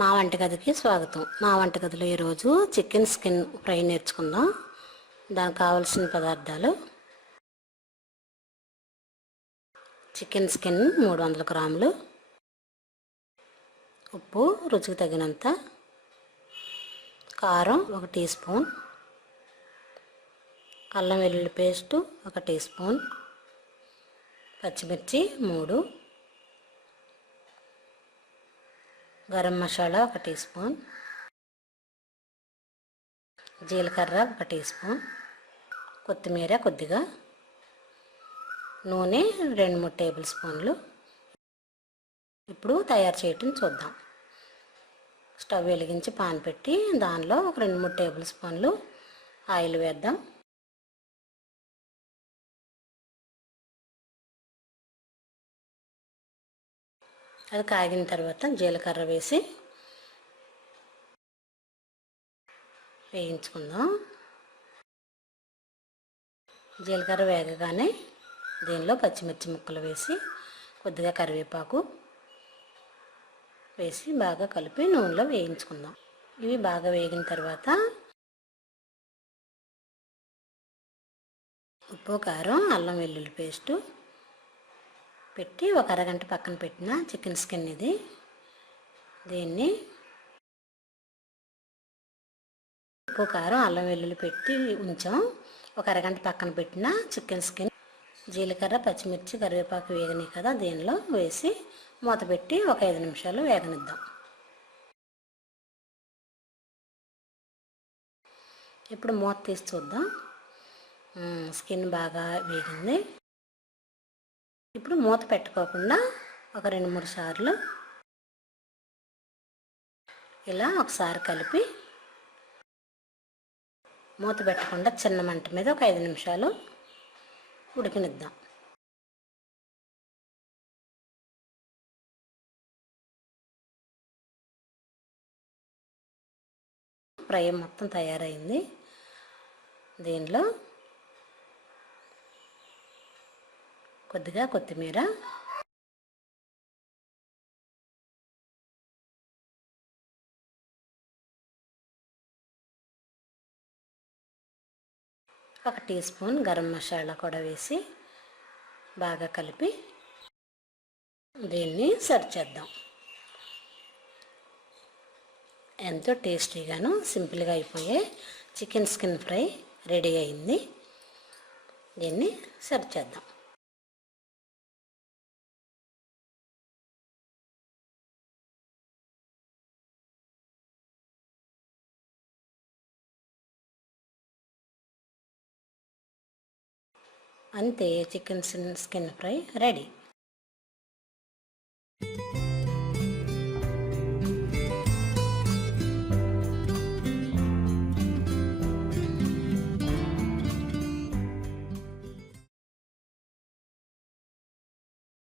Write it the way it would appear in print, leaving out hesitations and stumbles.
మా వంటగదికి స్వాగతం. మా వంటగదిలో ఈరోజు చికెన్ స్కిన్ ఫ్రై నేర్చుకుందాం. దానికి కావాల్సిన పదార్థాలు: చికెన్ స్కిన్ 300 గ్రాములు, ఉప్పు రుచికి తగినంత, కారం 1 టీ స్పూన్, అల్లం వెల్లుల్లి పేస్టు 1 టీ స్పూన్, పచ్చిమిర్చి 3, గరం మసాలా 1 టీ స్పూన్, జీలకర్ర 1 టీ స్పూన్, కొత్తిమీర కొద్దిగా, నూనె 2-3 టేబుల్ స్పూన్లు. ఇప్పుడు తయారు చేయటం చూద్దాం. స్టవ్ వెలిగించి పాన్ పెట్టి దానిలో ఒక 2-3 టేబుల్ స్పూన్లు ఆయిల్ వేద్దాం. అది కాగిన తర్వాత జీలకర్ర వేసి వేయించుకుందాం. జీలకర్ర వేగగానే దీనిలో పచ్చిమిర్చి ముక్కలు వేసి కొద్దిగా కరివేపాకు వేసి బాగా కలిపి నూనెలో వేయించుకుందాం. ఇవి బాగా వేగిన తర్వాత ఉప్పు, కారం, అల్లం వెల్లుల్లి పేస్టు పెట్టి ఒక అరగంట పక్కన పెట్టిన చికెన్ స్కిన్ ఇది. దీన్ని ఉప్పు, కారం, అల్లం వెల్లుల్లి పెట్టి ఉంచాం. ఒక అరగంట పక్కన పెట్టిన చికెన్ స్కిన్, జీలకర్ర, పచ్చిమిర్చి, కరివేపాకు వేగని కదా, దీనిలో వేసి మూత పెట్టి ఒక 5 నిమిషాలు వేగనిద్దాం. ఇప్పుడు మూత తీసి చూద్దాం. స్కిన్ బాగా వేగింది. ఇప్పుడు మూత పెట్టుకోకుండా ఒక 2-3 సార్లు ఇలా ఒకసారి కలిపి మూత పెట్టకుండా చిన్న మంట మీద ఒక 5 నిమిషాలు ఉడికినిద్దాం. ఫ్రై మొత్తం తయారైంది. దీనిలో కొద్దిగా కొత్తిమీర, ఒక టీ స్పూన్ గరం మసాలా కూడా వేసి బాగా కలిపి దీన్ని సర్వ్ చేద్దాం. ఎంతో టేస్టీగాను సింపుల్గా అయిపోయే చికెన్ స్కిన్ ఫ్రై రెడీ అయింది. దీన్ని సర్వ్ చేద్దాం. అంతే, చికెన్ స్కిన్ ఫ్రై రెడీ.